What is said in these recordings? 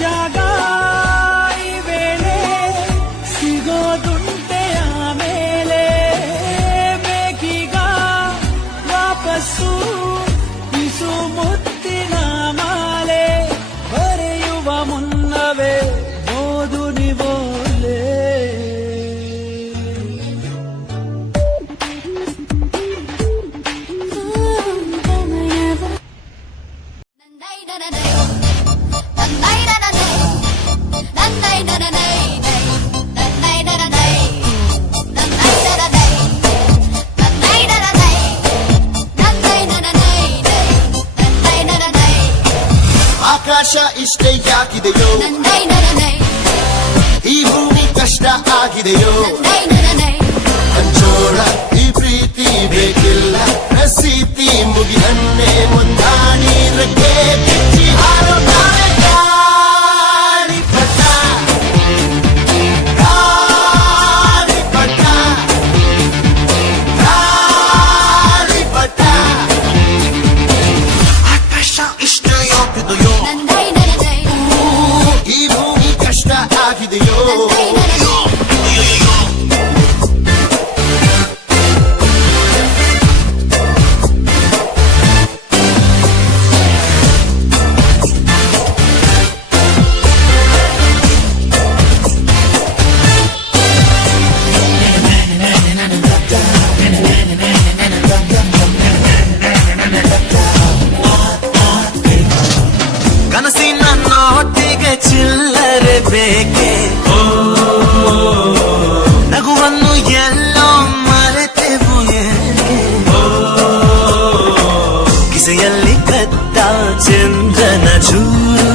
ಜಾಗ ಈ ವೇಳೆ ಸಿಗೋದುಂಟೆ ಆಮೇಲೆ ಬೇಕೀಗ ವಾಪಸ್ಸು ಇಸು ಮುತ್ತಿನ ಮಾಲೆ ಬರೆಯುವ ಮುನ್ನವೇ ಓದು ನಿವೋಲೆ ಆಕಾಶ ಇಷ್ಟೇ ಯಾಕಿದೆಯೋ ಈ ಭೂಮಿ ಕಷ್ಟ ಆಗಿದೆಯೋ ಹಂಚೋಳ ಈ ಪ್ರೀತಿ ಬೇಕಿಲ್ಲ ರಸೀತಿ ಮುಗಿದನ್ನೇ ಮುಂದಾಣಿ ರಕ್ಕೆ ಬಿಚ್ಚಿ ಹಾರೋ ಆಕಾಶ ಇಷ್ಟೇ ಯಾಕಿದೆಯೋ ಈ ಭೂಮಿ ಕಷ್ಟ ಆಗಿದೆಯೋ ಕನಸಿನ ನೋಟಿಗೆ ಚಿಲ್ಲರೆ ಬೇಕೆ ನಗುವನ್ನು ಎಲ್ಲೋ ಮರೆತೆವು ಏಕೆ ಕಿಸೆಯಲ್ಲಿ ಕತ್ತ ಚಂದ್ರನ ಚೂರು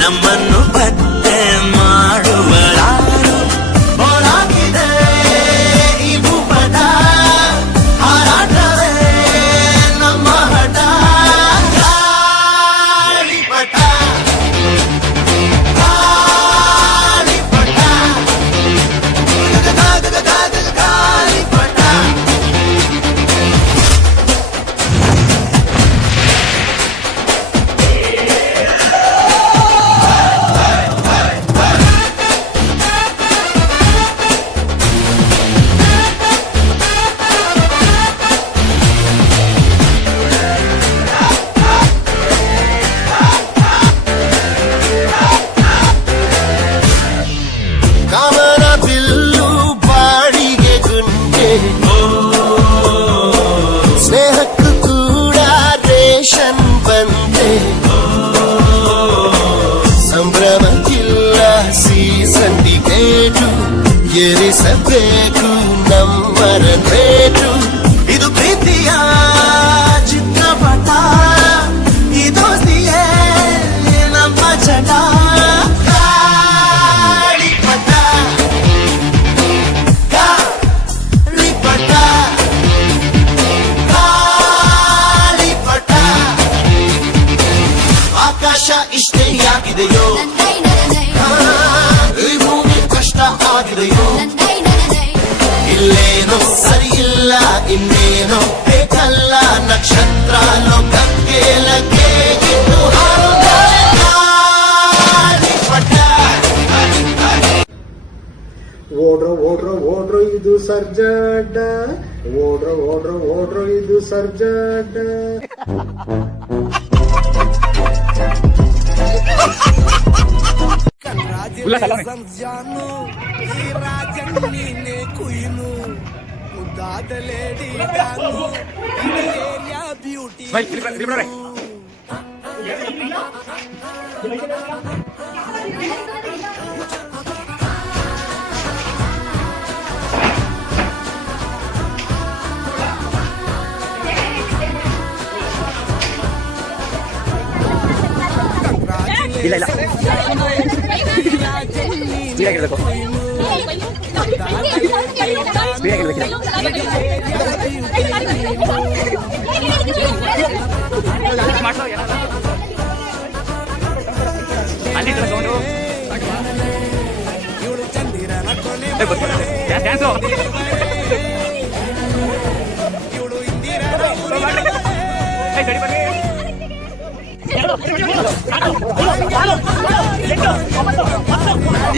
ನಮ್ಮನ್ನು ಪತ್ತೆ ಮಾಡುವಳಾರು ಹೋರಾಗಿದೆ ಈ ಭೂಪಟ ಹಾರಾಟವೇ ನಮ್ಮ ಹಠ ಗಾಳಿಪಟ ಗಾಳಿಪಟ ಗಾಳಿಪಟ ಕಾಮನ ಬಿಲ್ಲು ಬಾಡಿಗೆ ಗುಂಡೆ ಸ್ನೇಹಕ್ಕೂ ಕೂಡ ರೇಷನ್ ಬಂದೆ ಸಂಭ್ರಮಕ್ಕಿಲ್ಲ ಸೀಸನ್ ಟಿಕೇಟು ಏರಿಸಬೇಕು ನಮ್ಮರ ರೇಟು ಇದು ಪ್ರೀತಿಯ ಚಿತ್ರಪಟ ಈ ದೋಸ್ತಿಯೇ ನಮ್ಮ ಚಟ ಗಾಳಿಪಟ ಗಾಳಿಪಟ ಗಾಳಿಪಟ ಆಕಾಶ ಇಷ್ಟೇ ಯಾಕಿದೆಯೋ ಈ ಭೂಮಿ ಕಷ್ಟ ಆಗಿದೆಯೋ ಇಲ್ಲೇನೋ ಸರಿ ಇಲ್ಲ ಇನ್ನೇನೋ ಬೇಕಲ್ಲ ನಕ್ಷತ್ರ ಲೋಕಕ್ಕೆ ಲಗ್ಗೆ ಇಟ್ಟು ಹಾರೋ ಗಾಳಿಪಟ ಓಡ್ರೋ ಓಡ್ರೋ ಓಡ್ರೋ ಇದು ಸರ್ಜಡ್ಡ ಓಡ್ರೋ ಓಡ್ರೋ ಓಡ್ರೋ ಇದು ಸರ್ಜಡ್ಡ ಜಾನು ಈ ರಾಜನ್ನಿನೇ ಕುಯ್ನು ಮುದ್ದಾದ ಲೇಡಿ ಗಾನು ಏರಿಯಾ ಬ್ಯೂಟಿ ಇಲ್ಲ ಇಲ್ಲ ಸ್ಪೀಡಾಗಿರ್ಬೇಕು ಡ್ಯಾನ್ಸು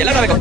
ಎಲ್ಲ ಬೇಕು.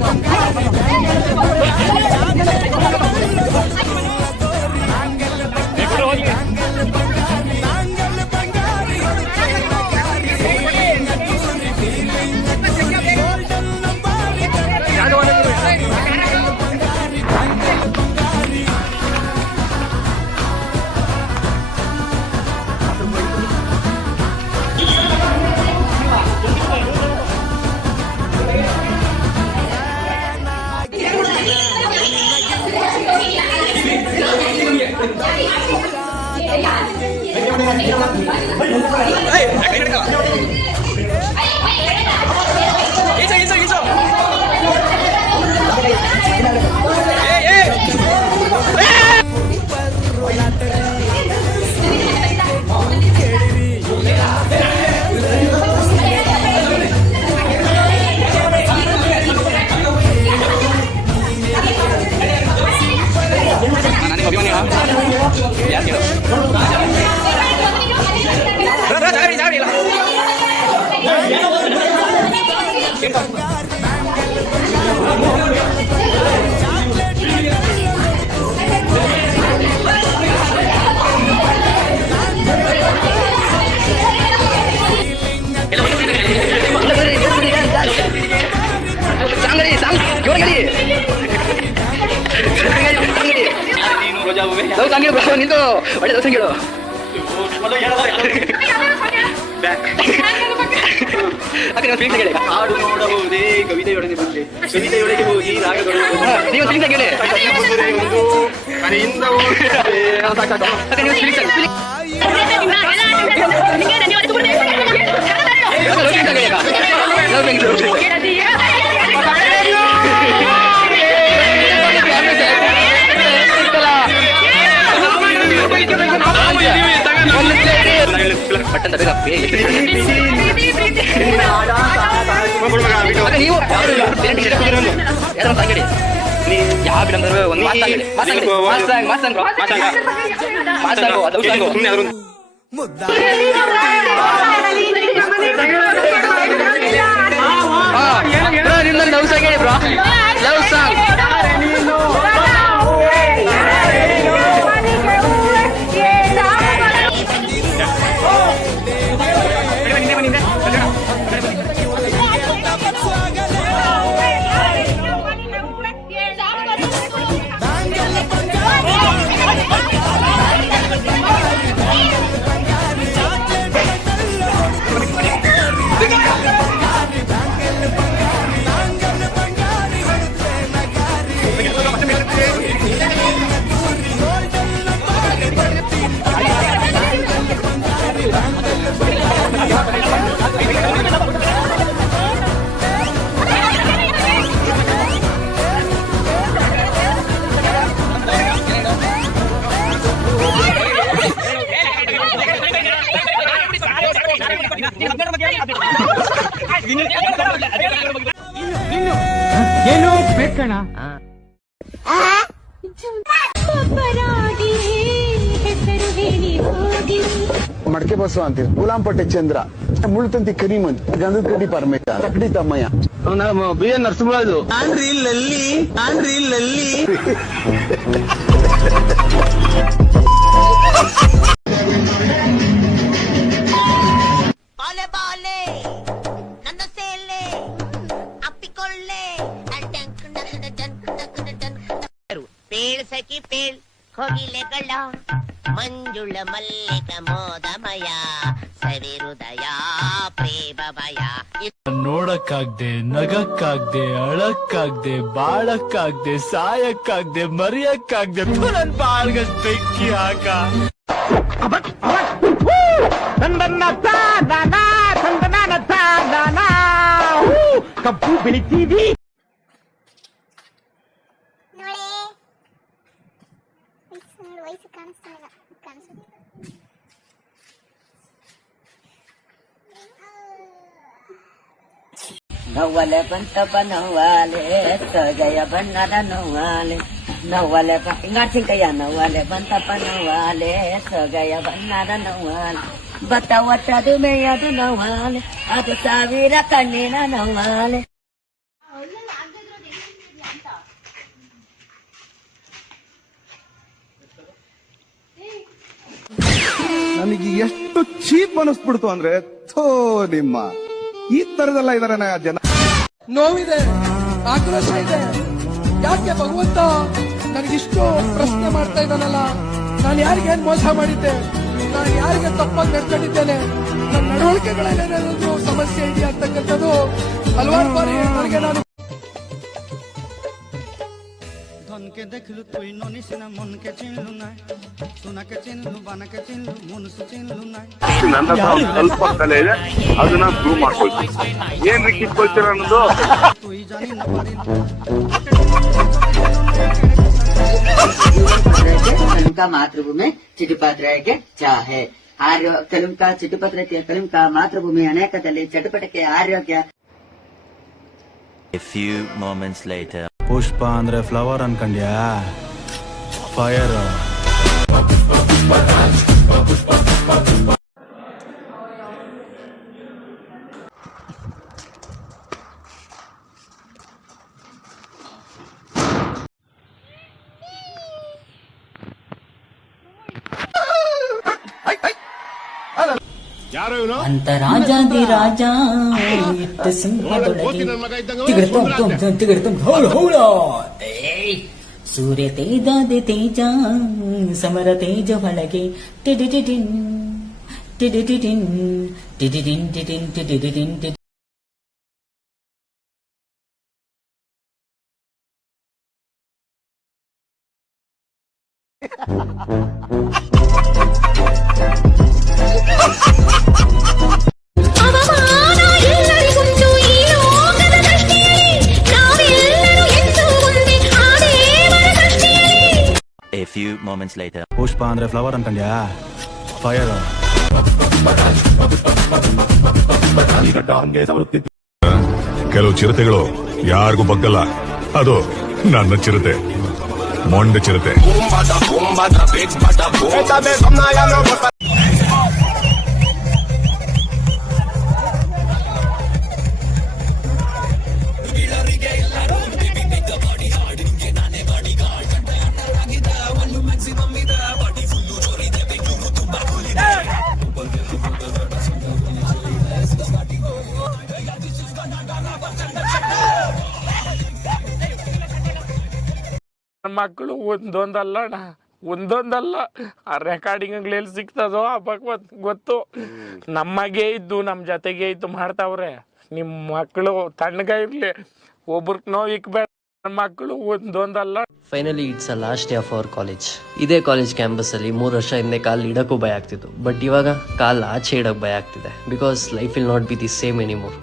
ನನಗೆ ಅಭಿಮಾನಿ ಯಾರು ಕೇಳು ನಿಂತು ಒಳ್ಳೆ ದೋಸೆ ಕೇಳು ಹೇಳಿ ಹಾಡು ನೋಡಬಹುದೇ ಕವಿತೆಯೊಡನೆ ಬಂದೆ ಕವಿತೆಯೊಳಗೆ ಹೋಗಿ ರಾಗಗಳು ನೀವು ತಿಳಿಸ ಕೇಳಿ ಪಟ್ಟಂತ ಬೇಗ ನೀವು ಯಾವ ಬಿಡಂದ್ರೆ ಒಂದು ಲವ್ ಸಾಂಗ್ ಹೇಳಿ ಬ್ರೋ ಲವ್ ಸಾಂಗ್ ಏನು ಬೇಕಣ್ಣ ಮಡಕೆ ಬಸವ ಅಂತೀವಿ ಗುಲಾಂಪಟ್ಟೆ ಚಂದ್ರ ಮುಳ್ತಂತಿ ಕರಿಮಂತ್ ಗಂಧದ ಕಡ್ಡಿ ಪರಮೇಶ ತಕಡಿ ತಮ್ಮಯ್ಯ ಬಿ ಎನ್ ನರಸಿಂಹರಾಜು ಆಂಡ್ರಿ ಲಲ್ಲಿ ಬಾಲೆ ಬಾಲೆ ನನ್ನ ಸೇಲೆ ಅಪ್ಪಿಕೊಳ್ಳೆ ಪೇಳ್ ಸಖಿ ಪೇಳ್ ಕೋಗಿಲೆಗಳ ಮಂಜುಳ ಮಲ್ಲಿಕ ಮೋದಮಯ ಸವಿರುದಯ ಪ್ರೇಮ ಭಯ ನೋಡಕ್ಕಾಗ್ದೆ ನಗಕ್ಕಾಗ್ದೆ ಅಳಕ್ಕಾಗ್ದೆ ಬಾಳಕ್ಕಾಗ್ದೆ ಸಾಯಕ್ಕಾಗ್ದೆ ಮರಿಯಕ್ಕಾಗ್ದೆ ನನ್ ಬಾಳ್ಗಷ್ಟ್ ಬೆಂಕಿ ಹಾಕ ಕಬ್ಬು ಬೆಳಿತೀವಿ ವಯಸ್ಸು ಕಾಣಿಸ್ತಾನಿಲ್ಲ ನವ್ವಲೆ ಬಂತಪ್ಪ ನವ್ವಾಲೆ ಸೊಗಯ ಬಣ್ಣದ ನವ್ವಾಲೆ ನವ್ವಲೆ ಹಿಂಗಾಡ್ಸಿಂಕಯ್ಯ ನವ್ವಾಲೆ ಬಂತಪ್ಪ ನವ್ವಾಲೆ ಸೊಗಯ ಬಣ್ಣದ ನವ್ವಾಲೆ ಭತ್ತ ಒಟ್ಟದು ಮೇಯದು ನೋವಾಲೆ, ಅದು ಸಾವಿರ ಕಣ್ಣಿನ ನೋವಾಲೆ. ನನಗೆ ಎಷ್ಟು ಚೀಪ್ ಅನಿಸ್ಬಿಡ್ತು ಅಂದ್ರೆ ಥೋ ನಿಮ್ಮ ಈ ತರದೆಲ್ಲ ಇದಾರೆ ಜನ. ನೋವಿದೆ, ಆಕ್ರೋಶ ಇದೆ. ಯಾಕೆ ಭಗವಂತ ನನಗಿಷ್ಟು ಪ್ರಶ್ನೆ ಮಾಡ್ತಾ ಇದ್ದಾನಲ್ಲ? ನಾನು ಯಾರಿಗೆ ಏನ್ ಮೋಸ ಮಾಡಿದ್ದೆ? ನಾನು ಯಾರಿಗೆ ತಪ್ಪಾಗಿ ನಡ್ಕೊಂಡಿದ್ದೇನೆ? ನನ್ನ ನಡವಳಿಕೆಗಳಲ್ಲಿ ಏನಾದ್ರು ಸಮಸ್ಯೆ ಇದೆಯಾ ಅಂತಕ್ಕಂಥದ್ದು ಹಲವಾರು ಬಾರಿ ನನಗೆ ನಾನು ধনকে দেখলু তুই ননিস না, মনকে চিনলু না, সোনাকে চিনলু, বানাকে চিনলু, মনুষ্য চিনলু না. ನನ್ನ ಸ್ವಲ್ಪ ಕಲೆ ಇದೆ, ಅದನ್ನ ಪ್ರೂವ್ ಮಾಡ್ಕೊಳ್ತೀನಿ. ಏನ್ರಿ ಕಿತ್ಕೊಳ್ತೀರ ಅನ್ನೋದು তুই জানি না পারি कलम का मातृभूमि ಚಿಟುಪತ್ರೆಗೆ ಚಾಹೆ ಆರ್ಯ ಕಲಂ ಕಾ ಚಿಟುಪತ್ರೆಗೆ ಕಲಂ ಕಾ ಮಾತೃಭೂಮಿ ಅನೇಕದಲ್ಲಿ ಚಟುಪಟಿಕೆ ಆರೋಗ್ಯ. A few moments later. ಪುಷ್ಪ ಅಂದ್ರೆ ಫ್ಲವರ್ ಅನ್ಕಂಡ್ಯಾ? ಫೈರ್. ಅಂತರಾಜಾದಿ ರಾಜ ಇತ್ತ ಸಿಂಹದೊಳಗೆ ತಿಗಡ್ತಂ ಹೌಳ ಹೌಳ. ಸೂರ್ಯ ತೇಜಾದಿ ತೇಜ ಸಮರ ತೇಜ ಒಳಗೆ ಟಿಡಿಟಿಟಿನ್ ಟಿಡಿಟಿಟಿನ್ ಟಿಡಿಟಿನ್ ಟಿಟಿನ್ ಟಿಡಿಟಿನ್ ಟಿಡಿಟಿನ್. A few moments later. ಪುಷ್ಪ ಅಂದ್ರೆ ಫ್ಲವರ್ ಅನ್ಕಂಡ್ಯಾ? ಫೈರ್. ಕೆಲವು ಚಿರತೆಗಳು ಯಾರಿಗೂ ಬಗ್ಗಲ್ಲ. ಅದು ನನ್ನ ಚಿರತೆ, ಮೊಂಡ ಚಿರತೆ. ಮಕ್ಕಳು ಒಂದೊಂದಲ್ಲ ಆ ರೆಕಾರ್ಡಿಂಗ್ ಎಲ್ಲಿ ಸಿಗ್ತದೋ ಆ ಭಗವತ್ ಗೊತ್ತು. ನಮಗೆ ಇದ್ದು ನಮ್ಮ ಜೊತೆಗೆ ಇದ್ದು ಮಾಡ್ತಾವ್ರೆ. ನಿಮ್ಮ ಮಕ್ಕಳು ತಣ್ಣಗ ಇರ್ಲಿ, ಒಬ್ರಿಗೆ ನೋವು ಇಕ್ಬೇಡ. ಮಕ್ಕಳು ಒಂದೊಂದಲ್ಲ. Finally it's a last day of our college. ಇದೇ ಕಾಲೇಜ್ ಕ್ಯಾಂಪಸ್ ಅಲ್ಲಿ 3 ವರ್ಷ ಹಿಂದೆ ಕಾಲ್ ಇಡಕ್ಕೂ ಭಯ ಆಗ್ತಿತ್ತು, ಬಟ್ ಇವಾಗ ಕಾಲ್ ಆಚೆ ಇಡಕ್ ಭಯ ಆಗ್ತಿದೆ. Because life will not be the same anymore.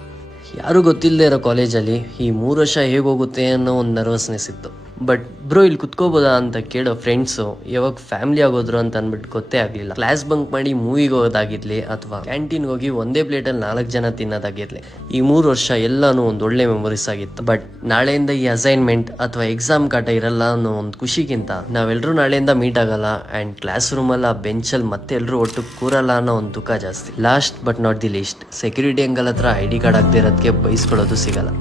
ಯಾರು ಗೊತ್ತಿಲ್ಲದೆ ಇರೋ ಕಾಲೇಜಲ್ಲಿ ಈ 3 ವರ್ಷ ಹೇಗೋಗುತ್ತೆ ಅನ್ನೋ ಒಂದು ನರ್ವಸ್ನೆಸ್ ಇತ್ತು. ಬಟ್ ಬ್ರೋ ಇಲ್ಲಿ ಕುತ್ಕೋಬೋದಾ ಅಂತ ಕೇಳೋ ಫ್ರೆಂಡ್ಸು ಯಾವಾಗ ಫ್ಯಾಮಿಲಿ ಆಗೋದ್ರು ಅಂತ ಅಂದ್ಬಿಟ್ಟು ಗೊತ್ತೇ ಆಗಲಿಲ್ಲ. ಕ್ಲಾಸ್ ಬಂಕ್ ಮಾಡಿ ಮೂವಿಗೆ ಹೋಗೋದಾಗಿರ್ಲಿ ಅಥವಾ ಕ್ಯಾಂಟೀನ್ಗೆ ಹೋಗಿ ಒಂದೇ ಪ್ಲೇಟಲ್ಲಿ 4 ಜನ ತಿನ್ನೋದಾಗಿರ್ಲಿ, ಈ 3 ವರ್ಷ ಎಲ್ಲಾನು ಒಂದು ಒಳ್ಳೆ ಮೆಮೊರೀಸ್ ಆಗಿತ್ತು. ಬಟ್ ನಾಳೆಯಿಂದ ಈ ಅಸೈನ್ಮೆಂಟ್ ಅಥವಾ ಎಕ್ಸಾಮ್ ಕಾಟ ಇರಲ್ಲ ಅನ್ನೋ ಒಂದು ಖುಷಿಗಿಂತ ನಾವೆಲ್ಲರೂ ನಾಳೆಯಿಂದ ಮೀಟ್ ಆಗಲ್ಲ ಆ್ಯಂಡ್ ಕ್ಲಾಸ್ ರೂಮಲ್ಲಿ ಆ ಬೆಂಚಲ್ಲಿ ಮತ್ತೆ ಎಲ್ಲರೂ ಒಟ್ಟು ಕೂರಲ್ಲ ಅನ್ನೋ ಒಂದು ದುಃಖ ಜಾಸ್ತಿ. Last but not the least, security uncle ಹತ್ರ ID ಕಾರ್ಡ್ ಆಗದೆ ಇರೋದಕ್ಕೆ ಬೈಸ್ಕೊಳ್ಳೋದು ಸಿಗಲ್ಲ.